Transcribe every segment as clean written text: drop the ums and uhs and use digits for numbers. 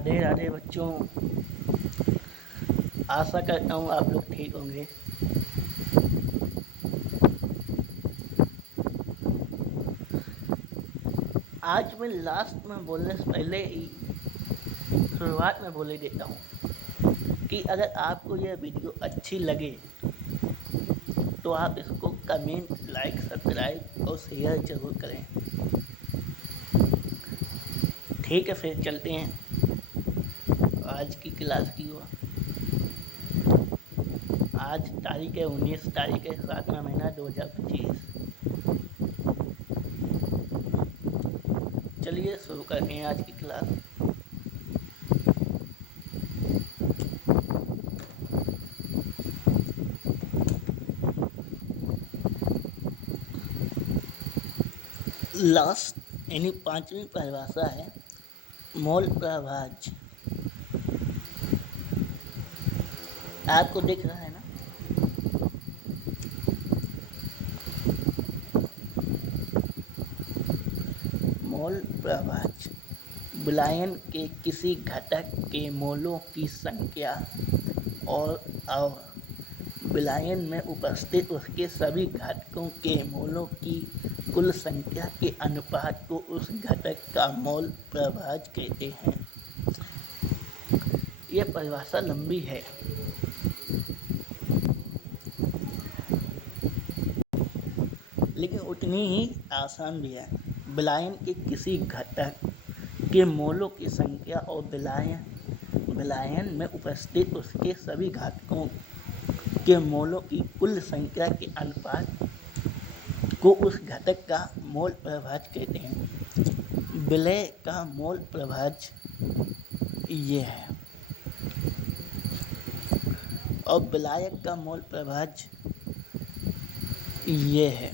राधे राधे बच्चों। आशा करता हूँ आप लोग ठीक होंगे। आज मैं लास्ट में बोलने से पहले ही शुरुआत में बोले देता हूँ कि अगर आपको यह वीडियो अच्छी लगे तो आप इसको कमेंट, लाइक, सब्सक्राइब और शेयर जरूर करें। ठीक है, फिर चलते हैं आज की क्लास की ओर। आज तारीख है 19 तारीख है 7वां महीना 2025। चलिए शुरू करते हैं आज की क्लास। लास्ट यानी 5वीं परिभाषा है मोल प्रभाज्य। आपको दिख रहा है ना? मोल प्रभाज्य विलायन के किसी घटक के मोलों की संख्या और विलायन में उपस्थित उसके सभी घटकों के मोलों की कुल संख्या के अनुपात को उस घटक का मोल प्रभाज्य कहते हैं। यह परिभाषा लंबी है, लेकिन उतनी ही आसान भी है। विलायन के किसी घटक के मोलों की संख्या और विलायन में उपस्थित उसके सभी घटकों के मोलों की कुल संख्या के अनुपात को उस घटक का मोल प्रभाज्य कहते हैं। विलय का मोल प्रभाज्य ये है और विलायक का मोल प्रभाज्य ये है।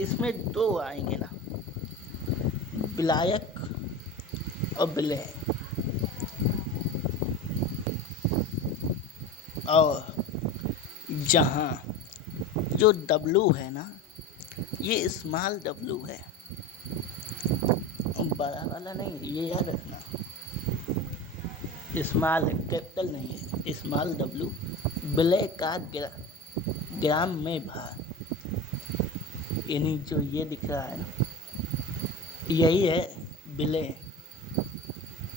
इसमें दो आएंगे ना, विलायक और विलय। और जहाँ जो W है ना, ये स्मॉल W है, बड़ा वाला नहीं, ये याद रखना। स्मॉल है, कैपिटल नहीं है, स्मॉल W। विलय का ग्राम में भार, यानी जो ये दिख रहा है ना, यही है विलय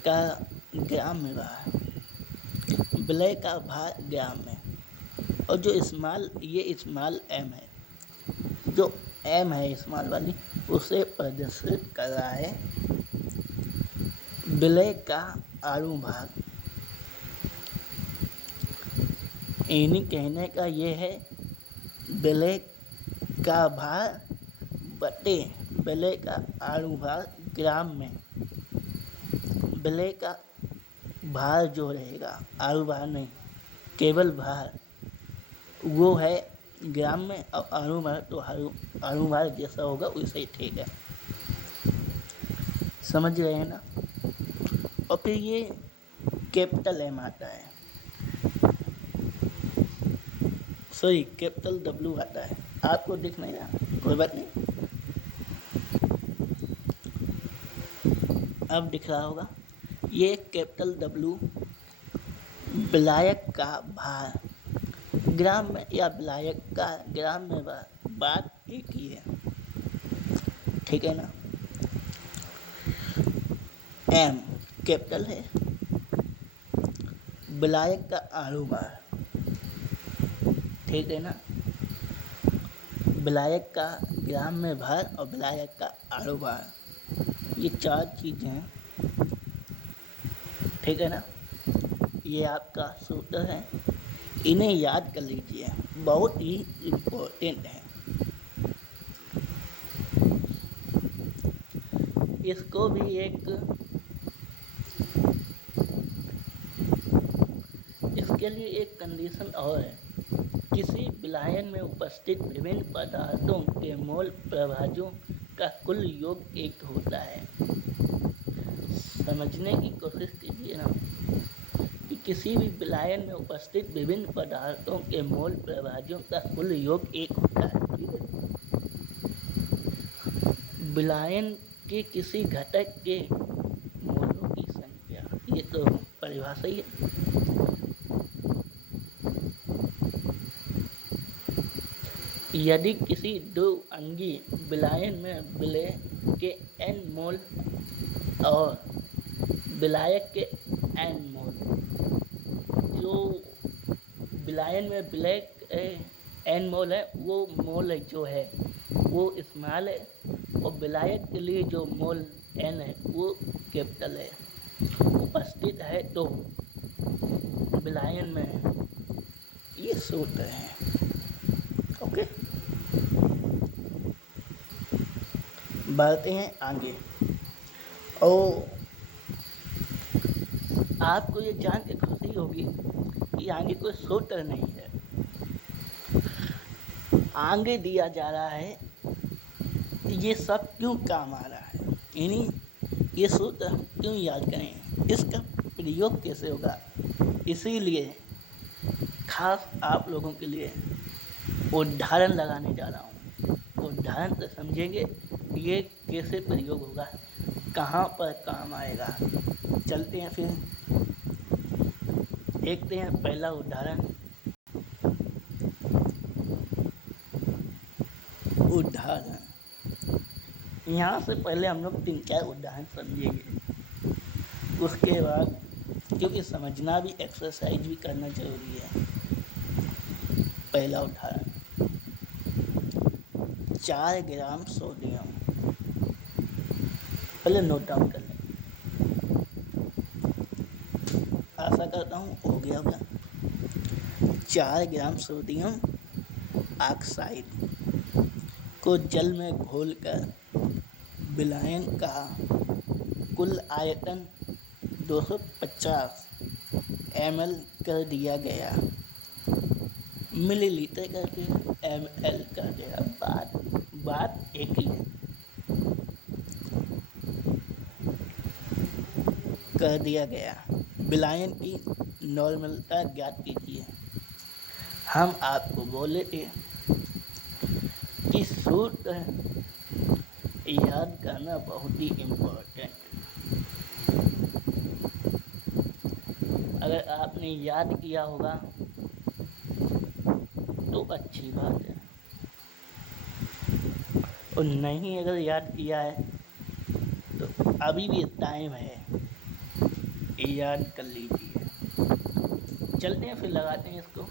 का ग्राम में भार। विलय का भार ग्राम में। और जो ये स्मॉल m है, जो m है स्मॉल वाली, उसे प्रदर्शित कर रहा है विलय का आनुभाग। यानी कहने का ये है विलय का भार बटे विलय का आनुभाग ग्राम में। विलय का भार जो रहेगा, आनुभार नहीं, केवल भार, वो है ग्राम में, और अनुभार तो अनुभार जैसा होगा वैसे ही ठीक है। समझ रहे हैं ना? और फिर ये कैपिटल M आता है, सॉरी कैपिटल W आता है। आपको दिख नहीं रहा, कोई बात नहीं, अब दिख रहा होगा। ये कैपिटल W विलायक का भार ग्राम में या विलायक का ग्राम में भार, बात एक ही है, ठीक है ना? M कैपिटल है, विलायक का आनुभार, ठीक है ना? विलायक का ग्राम में भार और विलायक का आनुभार, ये चार चीजें हैं, ठीक है ना? ये आपका सूत्र है, इन्हें याद कर लीजिए, बहुत ही इम्पोर्टेंट है। इसको भी इसके लिए एक कंडीशन और है। किसी विलायन में उपस्थित विभिन्न पदार्थों के मोल प्रभाज्यों का कुल योग एक होता है। समझने की कोशिश कीजिए ना कि किसी भी विलायन में उपस्थित विभिन्न पदार्थों के मोल प्रभाज्यों का कुल योग एक होता है। विलायन कि किसी घटक के मोलों की संख्या, ये तो परिभाषा ही है। यदि किसी दो अंगी विलायन में विलय के n मोल और विलायक के n मोल, जो विलायन में विलय n मोल है वो मोल जो है वो स्मॉल है, और विलायक के लिए जो मोल n है वो कैपिटल है, उपस्थित है तो विलायन में ये सूत्र है। ओके, बढ़ते हैं आगे। और आपको ये जान के खुशी होगी कि आगे कोई सूत्र नहीं है, आगे दिया जा रहा है ये सब क्यों काम आ रहा है, यानी ये सूत्र हम क्यों याद करें, इसका प्रयोग कैसे होगा, इसीलिए खास आप लोगों के लिए उदाहरण लगाने जा रहा हूँ। उदाहरण से समझेंगे ये कैसे प्रयोग होगा, कहाँ पर काम आएगा। चलते हैं फिर देखते हैं पहला उदाहरण। यहाँ से पहले हम लोग 3-4 उदाहरण समझेंगे, उसके बाद क्योंकि समझना भी एक्सरसाइज भी करना जरूरी है। पहला उदाहरण, 4 ग्राम सोडियम, पहले नोट डाउन कर लें, आशा करता हूँ हो गया होगा। 4 ग्राम सोडियम ऑक्साइड को जल में घोलकर विलायन का कुल आयतन 250 ml कर दिया गया, मिलीलीटर करके ml कर दिया, बात एक ही है, कर दिया गया। विलायन की नॉर्मलता ज्ञात कीजिए। हम आपको बोले थे कि सूत्र याद करना बहुत ही इम्पोर्टेंट। अगर आपने याद किया होगा तो अच्छी बात है, और नहीं अगर याद किया है तो अभी भी टाइम है, याद कर लीजिए। चलते हैं फिर लगाते हैं इसको।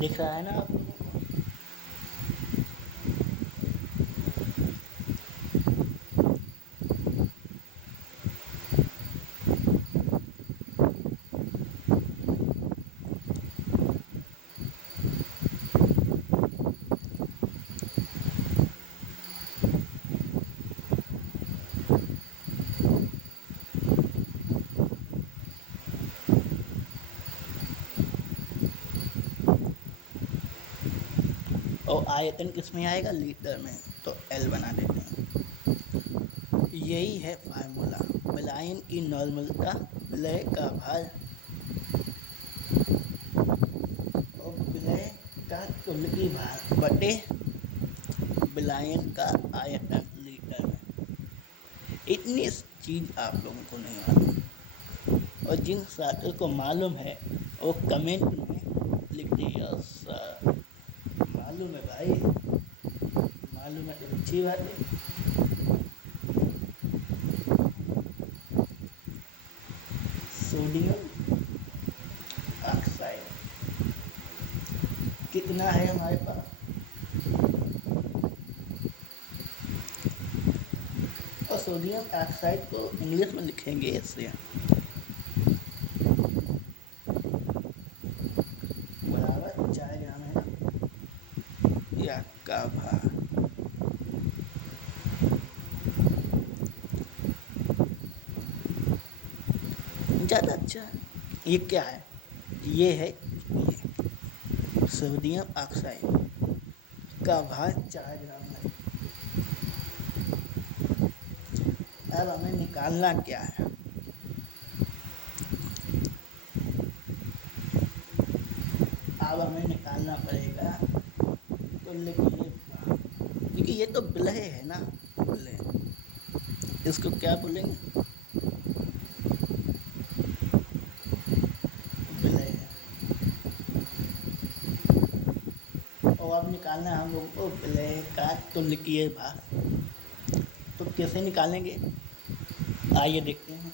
दिख रहा है ना आप लोगों को? और आयतन किस में आएगा, लीटर में, तो L बना देते हैं। यही है फार्मूला, विलायन की नॉर्मलता, विलय का भार और विलय का कुल की भार बटे विलायन का आयतन लीटर में। इतनी चीज आप लोगों को नहीं मालूम, और जिन छात्रों को मालूम है वो कमेंट में लिख दिया सर मालूम है भाई, मालूम है तो अच्छी बात है। सोडियम ऑक्साइड कितना है हमारे पास, सोडियम ऑक्साइड को इंग्लिश में लिखेंगे ऐसे, बराबर 4 ग्राम है ना, या का भार। ज़्यादा अच्छा है। ये क्या है? ये है ये सोडियम ऑक्साइड का भार 4 ग्राम है। अब हमें निकालना क्या है? अब हमें निकालना पड़ेगा, तो लिखिए, क्योंकि ये तो विलय है ना, विलय, इसको क्या बोलेंगे? विलय है। और अब निकालना है हम लोगों को विलय का तुल्यकीय भार। तो कैसे निकालेंगे, आइए देखते हैं।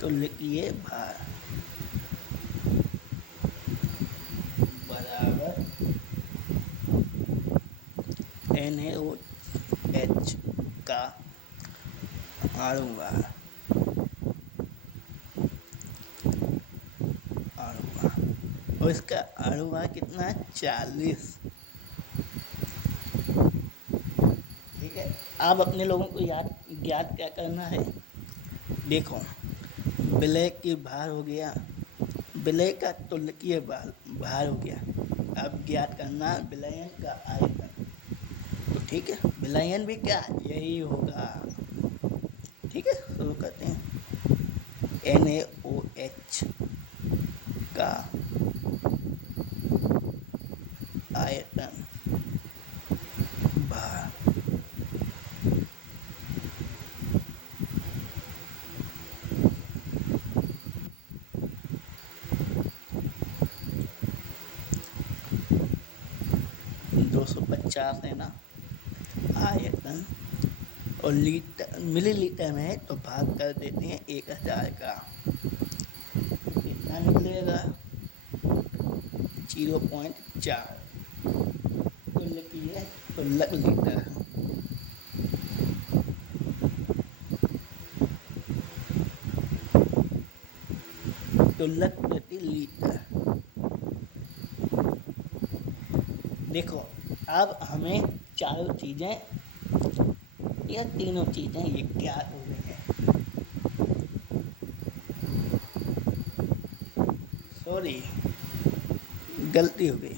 तुल्यकीय भार बराबर NaOH का अणु भार, और इसका अणु भार कितना है? 40। ठीक है, अब अपने लोगों को ज्ञात क्या करना है? देखो, विलय की भार हो गया, विलय का तुल्यकीय भार हो गया। अब ज्ञात करना विलयन का आयतन। तो ठीक है, विलयन भी क्या यही होगा। ठीक है, शुरू करते हैं। NaOH का आयतन भार, दो सौ 50 है ना आयतन, और लीटर मिलीलीटर में है तो भाग कर देते हैं 1000 का। कितना निकलेगा? 0.4। तुल्यक लीटर, तुल्यक प्रति लीटर। देखो, अब हमें चारों चीज़ें या तीनों चीज़ें ये ज्ञात हो गई हैं। सॉरी, गलती हो गई।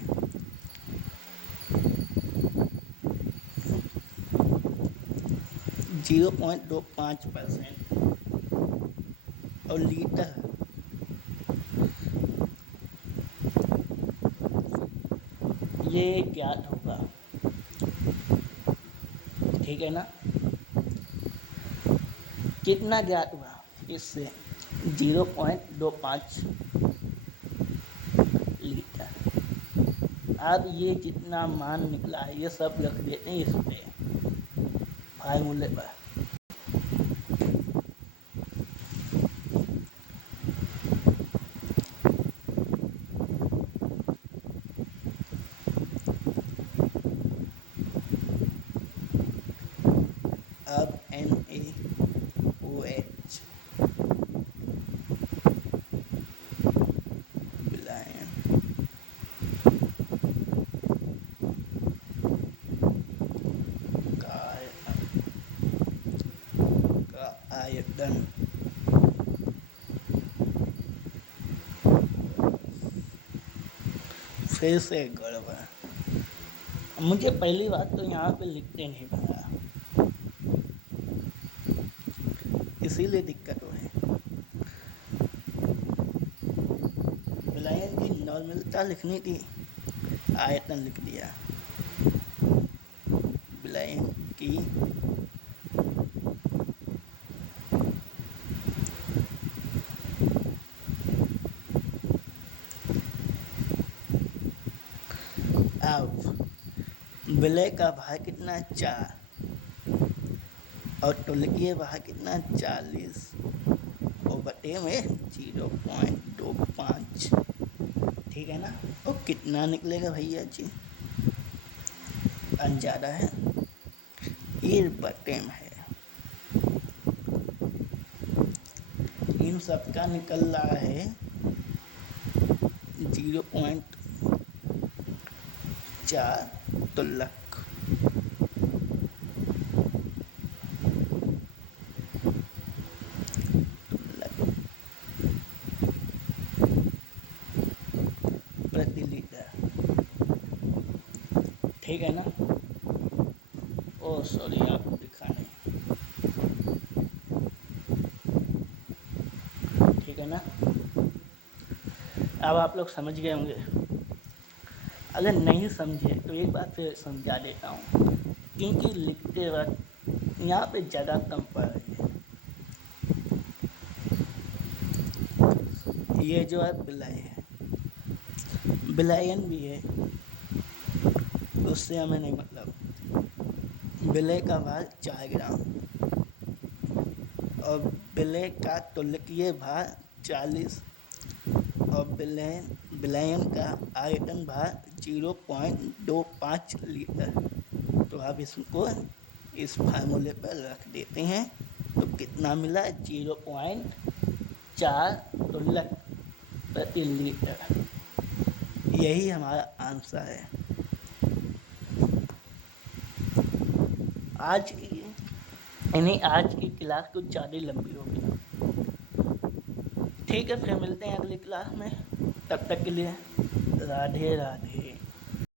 0.25% और लीटर ये ज्ञात होगा। ठीक है ना, कितना ज्ञात हुआ इससे? 0.25 लीटर। अब ये जितना मान निकला है ये सब रख देते हैं इस पे फार्मूले पर। अब NaOH विलायन का आयतन फिर से गड़बड़। मुझे पहली बात तो यहाँ पे लिखते नहीं पाया, इसीलिए दिक्कत हो है। विलायन की नॉर्मलता लिखनी थी, आयतन लिख दिया। विलायन की अब विलय का भार कितना है? 4, और तुल्यकीय भार कितना 40 और बटे में 0.25, ठीक है ना। और कितना निकलेगा भैया जी, ज़्यादा है, ये बटे में है, इन सब का निकल रहा है 0.4 तुल्यक। प्रति लीटर, ठीक है ना। ओ सॉरी, आपको दिखा नहीं, ठीक है ना। अब आप लोग समझ गए होंगे। अगर नहीं समझे तो एक बार फिर समझा देता हूँ, क्योंकि लिखते वक्त यहाँ पे जगह कम पड़ रही है। ये जो है विलय है, विलयन भी है, उससे हमें नहीं मतलब। विलय का भार 4 ग्राम और विलय का तुल्यकीय भार 40 और विलयन का आयतन भार 0.25 लीटर। तो आप इसको इस फार्मूले पर रख देते हैं तो कितना मिला, 0.4 तुल्यक प्रति लीटर। यही हमारा आंसर है। आज की क्लास कुछ ज़्यादा लंबी होगी, ठीक है। फिर मिलते हैं अगली क्लास में, तब तक के लिए राधे राधे।